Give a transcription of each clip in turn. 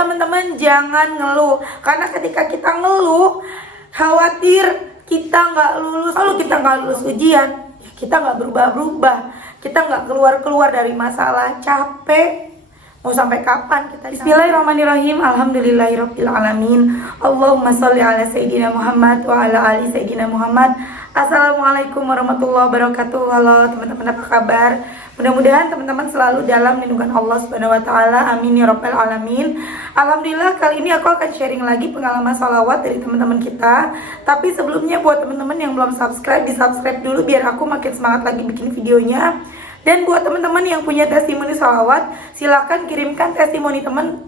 teman-teman jangan ngeluh, karena ketika kita ngeluh khawatir kita nggak lulus. Kalau kita nggak lulus ujian, ya kita nggak berubah-berubah, kita nggak keluar-keluar dari masalah. Capek mau sampai kapan kita? Bismillahirrahmanirrahim. Alhamdulillahirabbil alamin. Allahumma sholli ala sayyidina Muhammad wa ala ali sayyidina Muhammad. Assalamualaikum warahmatullahi wabarakatuh. Halo teman-teman, apa kabar? Mudah-mudahan teman-teman selalu dalam lindungan Allah Subhanahu wa taala. Amin ya rabbal alamin. Alhamdulillah, kali ini aku akan sharing lagi pengalaman sholawat dari teman-teman kita. Tapi sebelumnya buat teman-teman yang belum subscribe, di-subscribe dulu biar aku makin semangat lagi bikin videonya. Dan buat teman-teman yang punya testimoni sholawat, silahkan kirimkan testimoni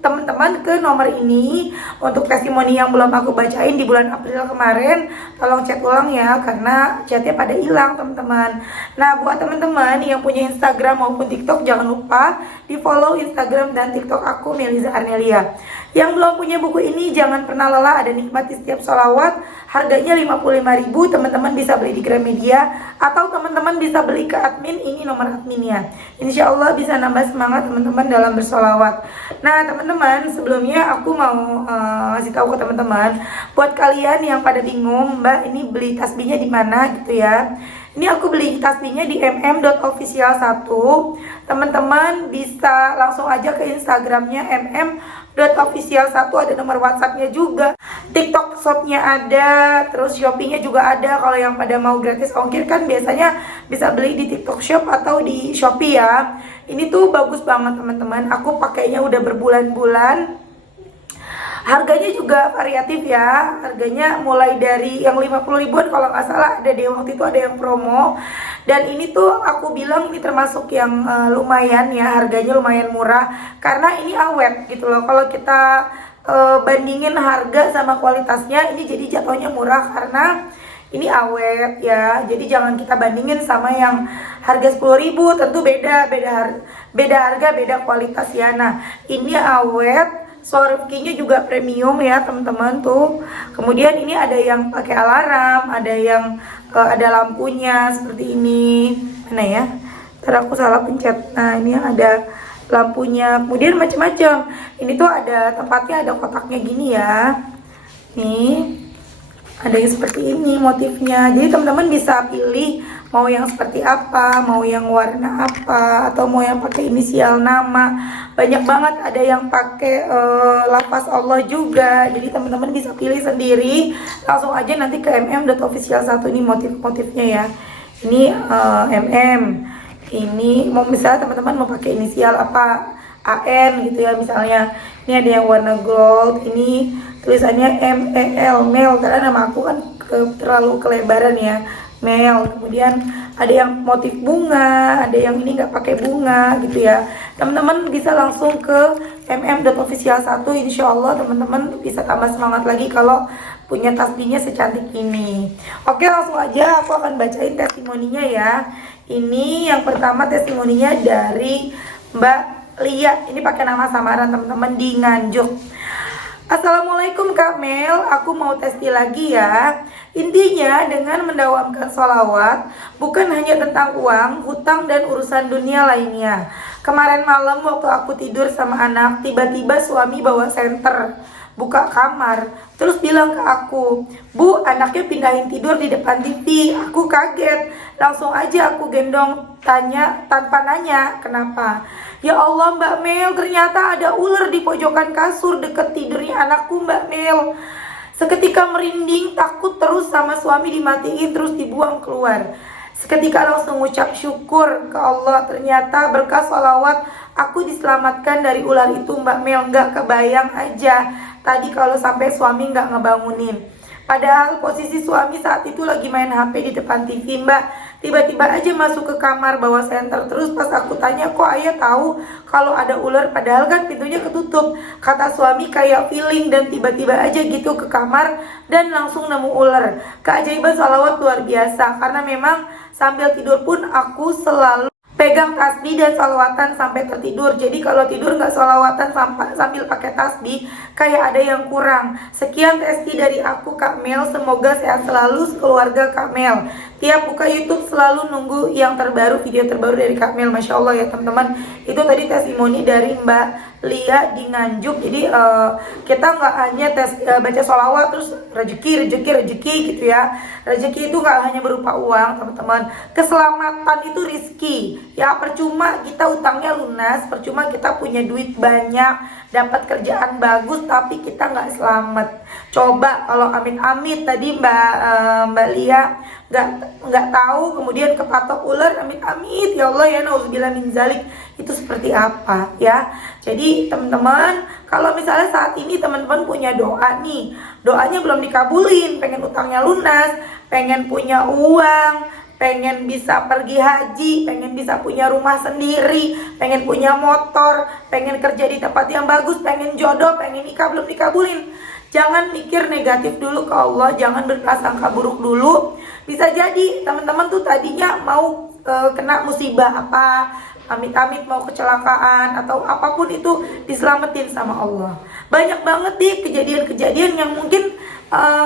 teman-teman ke nomor ini. Untuk testimoni yang belum aku bacain di bulan April kemarin, tolong chat ulang ya, karena chatnya pada hilang teman-teman. Nah, buat teman-teman yang punya Instagram maupun TikTok, jangan lupa di follow Instagram dan TikTok aku, Meliza Arnelia. Yang belum punya buku ini, jangan pernah lelah, ada nikmati setiap sholawat. Harganya 55.000, teman-teman bisa beli di Gramedia, atau teman-teman bisa beli ke admin, ini nomor adminnya. Insya Allah bisa nambah semangat teman-teman dalam bersolawat. Nah teman-teman, sebelumnya aku mau kasih tahu ke teman-teman, buat kalian yang pada bingung, Mbak ini beli tasbihnya di mana gitu ya. Ini aku beli tasbihnya di mm.official1. Teman-teman bisa langsung aja ke Instagramnya mm.official1, ada nomor WhatsAppnya juga. TikTok shopnya ada, terus Shopee-nya juga ada. Kalau yang pada mau gratis ongkir kan biasanya bisa beli di TikTok Shop atau di Shopee ya. Ini tuh bagus banget teman-teman. Aku pakainya udah berbulan-bulan. Harganya juga variatif ya. Harganya mulai dari yang 50 ribuan kalau nggak salah, ada deh waktu itu ada yang promo. Dan ini tuh aku bilang ini termasuk yang lumayan ya, harganya lumayan murah karena ini awet gitu loh. Kalau kita bandingin harga sama kualitasnya, ini jadi jatuhnya murah karena ini awet ya. Jadi jangan kita bandingin sama yang harga 10.000, tentu beda harga, beda kualitas ya. Nah, ini awet. Sorkinya juga premium ya teman-teman tuh. Kemudian ini ada yang pakai alarm, ada yang ada lampunya seperti ini. Mana ya? Ntar aku salah pencet. Nah ini ada lampunya. Kemudian macam-macam. Ini tuh ada tempatnya, ada kotaknya gini ya. Nih ada yang seperti ini motifnya. Jadi teman-teman bisa pilih mau yang seperti apa, mau yang warna apa, atau mau yang pakai inisial nama. Banyak banget, ada yang pakai lafaz Allah juga. Jadi teman-teman bisa pilih sendiri. Langsung aja nanti ke mm.official1, ini motif-motifnya ya. Ini ini mau misalnya teman-teman mau pakai inisial apa, AN gitu ya misalnya. Ini ada yang warna gold, ini tulisannya MEL, Mel, karena nama aku kan terlalu kelebaran ya, Mel. Kemudian ada yang motif bunga, ada yang ini nggak pakai bunga gitu ya. Teman-teman bisa langsung ke mm.official1. Insya Allah teman-teman bisa tambah semangat lagi kalau punya tasbihnya secantik ini. Oke, langsung aja aku akan bacain testimoninya ya. Ini yang pertama testimoninya dari Mbak Lia. Ini pakai nama samaran teman-teman, di Nganjuk. Assalamualaikum Kak Mel, aku mau testi lagi ya. Intinya dengan mendawamkan sholawat bukan hanya tentang uang, hutang, dan urusan dunia lainnya. Kemarin malam waktu aku tidur sama anak, tiba-tiba suami bawa senter, buka kamar, terus bilang ke aku, "Bu, anaknya pindahin tidur di depan TV." Aku kaget, langsung aja aku gendong, tanya tanpa nanya kenapa. Ya Allah Mbak Mel, ternyata ada ular di pojokan kasur deket tidurnya anakku Mbak Mel. Seketika merinding, takut terus sama suami dimatiin terus dibuang keluar. Seketika langsung ngucap syukur ke Allah, ternyata berkah sholawat aku diselamatkan dari ular itu Mbak Mel. Nggak kebayang aja tadi kalau sampai suami nggak ngebangunin. Padahal posisi suami saat itu lagi main HP di depan TV Mbak. Tiba-tiba aja masuk ke kamar bawa senter. Terus pas aku tanya, kok ayah tahu kalau ada ular, padahal kan pintunya ketutup. Kata suami kayak feeling, dan tiba-tiba aja gitu ke kamar dan langsung nemu ular. Keajaiban sholawat luar biasa, karena memang sambil tidur pun aku selalu pegang tasbih dan sholawatan sampai tertidur. Jadi kalau tidur nggak sholawatan sambil pakai tasbih, kayak ada yang kurang. Sekian testi dari aku Kak Mel, semoga sehat selalu keluarga Kak Mel. Tiap buka YouTube selalu nunggu yang terbaru, video terbaru dari Kak Mel. Masya Allah ya teman-teman. Itu tadi testimoni dari Mbak Lia di Nganjuk. Jadi kita nggak hanya baca sholawat terus rezeki gitu ya. Rezeki itu nggak hanya berupa uang teman-teman. Keselamatan itu rizki ya. Percuma kita utangnya lunas, percuma kita punya duit banyak, dapat kerjaan bagus tapi kita nggak selamat. Coba kalau amit-amit tadi Mbak Lia nggak tahu kemudian kepatok ular, amit-amit ya Allah ya, nauzubillah min zalik, itu seperti apa ya. Jadi teman-teman, kalau misalnya saat ini teman-teman punya doa nih, doanya belum dikabulin, pengen utangnya lunas, pengen punya uang, pengen bisa pergi haji, pengen bisa punya rumah sendiri, pengen punya motor, pengen kerja di tempat yang bagus, pengen jodoh, pengen nikah, belum dikabulin. Jangan mikir negatif dulu ke Allah, jangan berprasangka buruk dulu. Bisa jadi teman-teman tuh tadinya mau kena musibah apa, amit-amit mau kecelakaan atau apapun itu, diselamatin sama Allah. Banyak banget nih kejadian-kejadian yang mungkin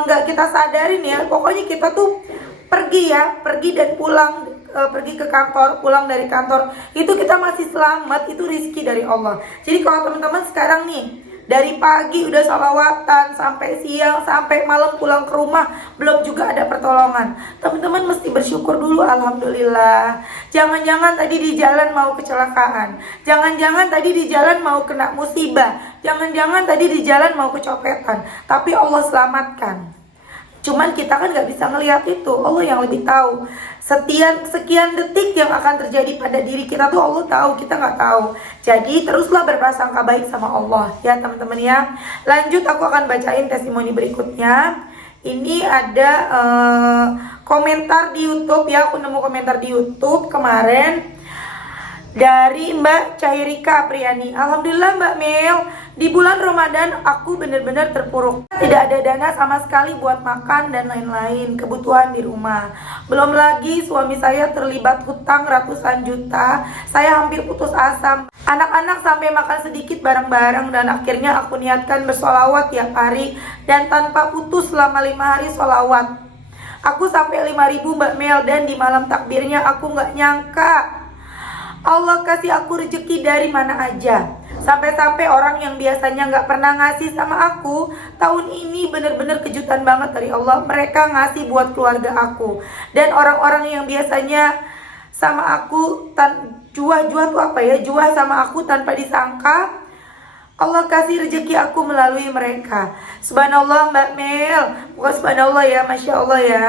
nggak kita sadarin ya. Pokoknya kita tuh pergi dan pulang, pergi ke kantor, pulang dari kantor, itu kita masih selamat, itu rezeki dari Allah. Jadi kalau teman-teman sekarang nih, dari pagi udah sholawatan sampai siang, sampai malam pulang ke rumah belum juga ada pertolongan, teman-teman mesti bersyukur dulu, alhamdulillah. Jangan-jangan tadi di jalan mau kecelakaan, jangan-jangan tadi di jalan mau kena musibah, jangan-jangan tadi di jalan mau kecopetan, tapi Allah selamatkan. Cuman kita kan nggak bisa ngelihat itu, Allah yang lebih tahu. Sekian detik yang akan terjadi pada diri kita tuh Allah tahu, kita nggak tahu. Jadi teruslah berprasangka baik sama Allah ya teman-teman ya. Lanjut, aku akan bacain testimoni berikutnya. Ini ada komentar di YouTube ya, aku nemu komentar di YouTube kemarin dari Mbak Cairika Priani. Alhamdulillah Mbak Mel, di bulan Ramadan aku benar-benar terpuruk. Tidak ada dana sama sekali buat makan dan lain-lain kebutuhan di rumah. Belum lagi suami saya terlibat hutang ratusan juta. Saya hampir putus asa. Anak-anak sampai makan sedikit bareng-bareng, dan akhirnya aku niatkan bersolawat tiap hari dan tanpa putus selama 5 hari solawat. Aku sampai 5.000 Mbak Mel, dan di malam takbirnya aku nggak nyangka Allah kasih aku rezeki dari mana aja. Sampai-sampai orang yang biasanya nggak pernah ngasih sama aku, tahun ini bener-bener kejutan banget dari Allah. Mereka ngasih buat keluarga aku. Dan orang-orang yang biasanya sama aku juah tuh apa ya, juah sama aku tanpa disangka, Allah kasih rezeki aku melalui mereka. Subhanallah Mbak Mel, bukan subhanallah ya, Masya Allah ya.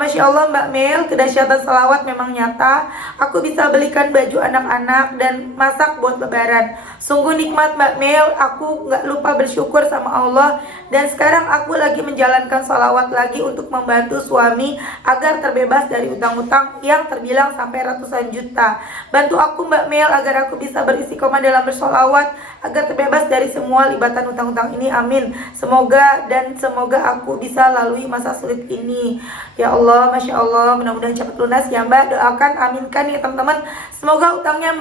Masya Allah Mbak Mel, kedahsyatan salawat memang nyata. Aku bisa belikan baju anak-anak dan masak buat lebaran. Sungguh nikmat Mbak Mel, aku gak lupa bersyukur sama Allah. Dan sekarang aku lagi menjalankan salawat lagi untuk membantu suami agar terbebas dari utang-utang yang terbilang sampai ratusan juta. Bantu aku Mbak Mel agar aku bisa beristiqomah dalam bersolawat, agar terbebas dari semua libatan utang-utang ini, amin. Semoga aku bisa lalui masa sulit ini. Ya Allah, Masya Allah, mudah-mudahan cepat lunas ya Mbak. Doakan, aminkan ya teman-teman. Semoga utangnya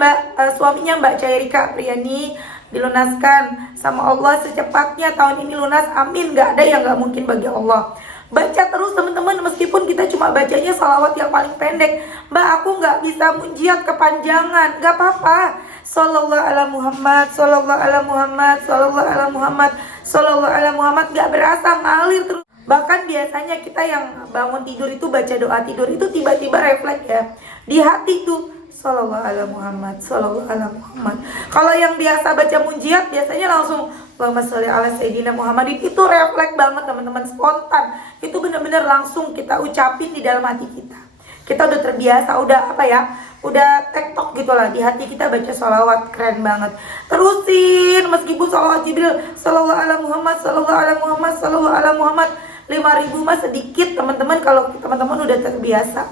suaminya Mbak Cairika Priani dilunaskan sama Allah secepatnya, tahun ini lunas, amin. Gak ada yang gak mungkin bagi Allah. Baca terus teman-teman, meskipun kita cuma bacanya salawat yang paling pendek. Mbak, aku gak bisa munjiat kepanjangan, gak apa-apa. Sallallahu ala Muhammad, sallallahu ala Muhammad, sallallahu ala Muhammad, sallallahu ala Muhammad, gak berasa ngalir terus. Bahkan biasanya kita yang bangun tidur itu baca doa tidur itu tiba-tiba refleks ya di hati tuh, sallallahu ala Muhammad, sallallahu ala Muhammad. Kalau yang biasa baca munjiat biasanya langsung Allahumma sholli ala Sayyidina Muhammad, itu refleks banget teman-teman, spontan. Itu benar-benar langsung kita ucapin di dalam hati kita. Kita udah terbiasa, udah apa ya, udah tektok gitu lah di hati kita baca sholawat, keren banget. Terusin, meskipun sholawat Jibril, sallallahu ala Muhammad, sallallahu ala Muhammad, sallallahu ala Muhammad, 5.000 mah sedikit teman-teman kalau teman-teman udah terbiasa.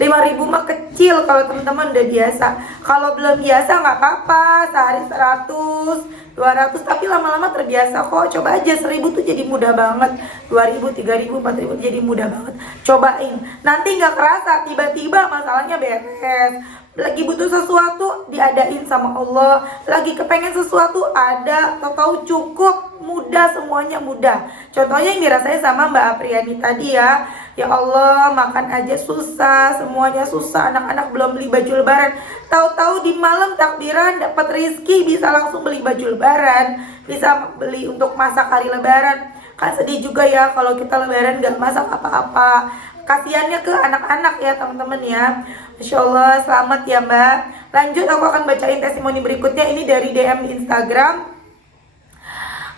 5.000 mah kecil kalau teman-teman udah biasa. Kalau belum biasa nggak apa-apa, sehari 100, 200, tapi lama-lama terbiasa kok. Coba aja 1.000 tuh jadi mudah banget, 2.000, 3.000, 4.000 jadi mudah banget. Cobain, nanti nggak kerasa, tiba-tiba masalahnya beres, lagi butuh sesuatu diadain sama Allah, lagi kepengen sesuatu ada, tahu cukup, mudah, semuanya mudah. Contohnya yang dirasain sama Mbak Apriani tadi ya. Ya Allah, makan aja susah, semuanya susah, anak-anak belum beli baju lebaran. Tahu-tahu di malam takbiran dapat rezeki bisa langsung beli baju lebaran, bisa beli untuk masak hari lebaran. Kan sedih juga ya kalau kita lebaran gak masak apa-apa. Kasiannya ke anak-anak ya teman-teman ya. Masya Allah, selamat ya Mbak. Lanjut, aku akan bacain testimoni berikutnya. Ini dari DM Instagram.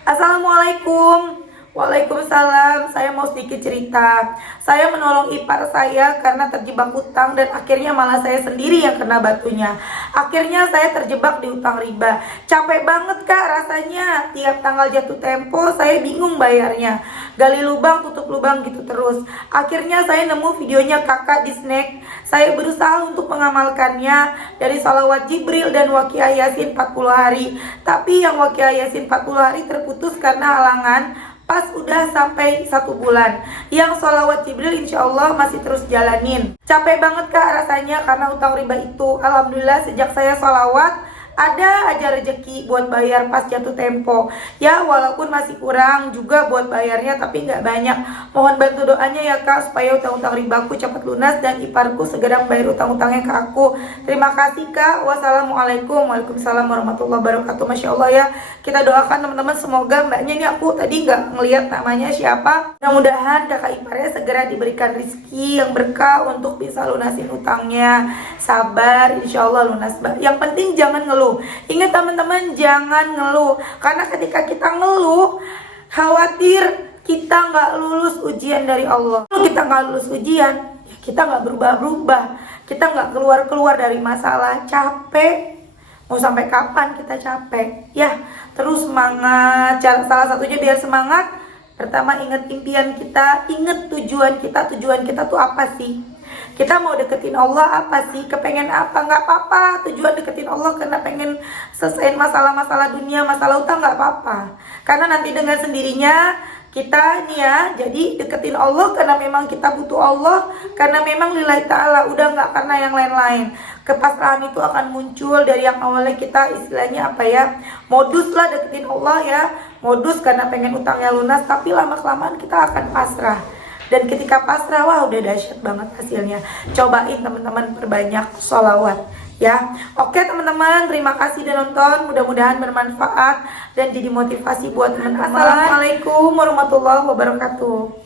Assalamualaikum. Waalaikumsalam. Saya mau sedikit cerita. Saya menolong ipar saya karena terjebak hutang dan akhirnya malah saya sendiri yang kena batunya. Akhirnya saya terjebak di hutang riba. Capek banget Kak rasanya. Tiap tanggal jatuh tempo saya bingung bayarnya. Gali lubang tutup lubang gitu terus. Akhirnya saya nemu videonya kakak di snack. Saya berusaha untuk mengamalkannya dari sholawat Jibril dan Waqiah Yasin 40 hari. Tapi yang Waqiah Yasin 40 hari terputus karena halangan. Pas udah sampai 1 bulan. Yang sholawat Jibril insya Allah masih terus jalanin. Capek banget Kak rasanya karena utang riba itu. Alhamdulillah sejak saya sholawat ada aja rezeki buat bayar pas jatuh tempo. Ya walaupun masih kurang juga buat bayarnya, tapi nggak banyak. Mohon bantu doanya ya Kak supaya utang-utang ribaku cepat lunas dan iparku segera membayar utang-utangnya ke aku. Terima kasih Kak. Wassalamualaikum. Waalaikumsalam warahmatullahi wabarakatuh. Masya Allah ya. Kita doakan teman-teman semoga mbaknya ini, aku tadi nggak ngelihat namanya siapa. Mudah-mudahan kakak iparnya segera diberikan rezeki yang berkah untuk bisa lunasin utangnya. Sabar, insya Allah lunas Mbak. Yang penting jangan ngeluh. Ingat teman-teman, jangan ngeluh. Karena ketika kita ngeluh, khawatir kita nggak lulus ujian dari Allah. Kalau kita nggak lulus ujian, ya kita nggak berubah-berubah. Kita nggak keluar-keluar dari masalah. Capek. Mau sampai kapan kita capek? Ya, terus semangat. Salah satunya biar semangat, pertama ingat impian kita, ingat tujuan kita. Tujuan kita tuh apa sih? Kita mau deketin Allah apa sih? Kepengen apa? Nggak apa-apa. Tujuan deketin Allah karena pengen selesaiin masalah-masalah dunia, masalah utang, nggak apa-apa. Karena nanti dengan sendirinya kita nih ya, jadi deketin Allah karena memang kita butuh Allah, karena memang lillahi ta'ala, udah nggak karena yang lain-lain. Kepasrahan itu akan muncul dari yang awalnya kita istilahnya apa ya, modus lah deketin Allah ya, modus karena pengen utangnya lunas, tapi lama-kelamaan kita akan pasrah. Dan ketika pasrah, wah udah dahsyat banget hasilnya. Cobain teman-teman, perbanyak sholawat ya. Oke teman-teman, terima kasih udah nonton. Mudah-mudahan bermanfaat dan jadi motivasi buat teman-teman. Assalamualaikum warahmatullahi wabarakatuh.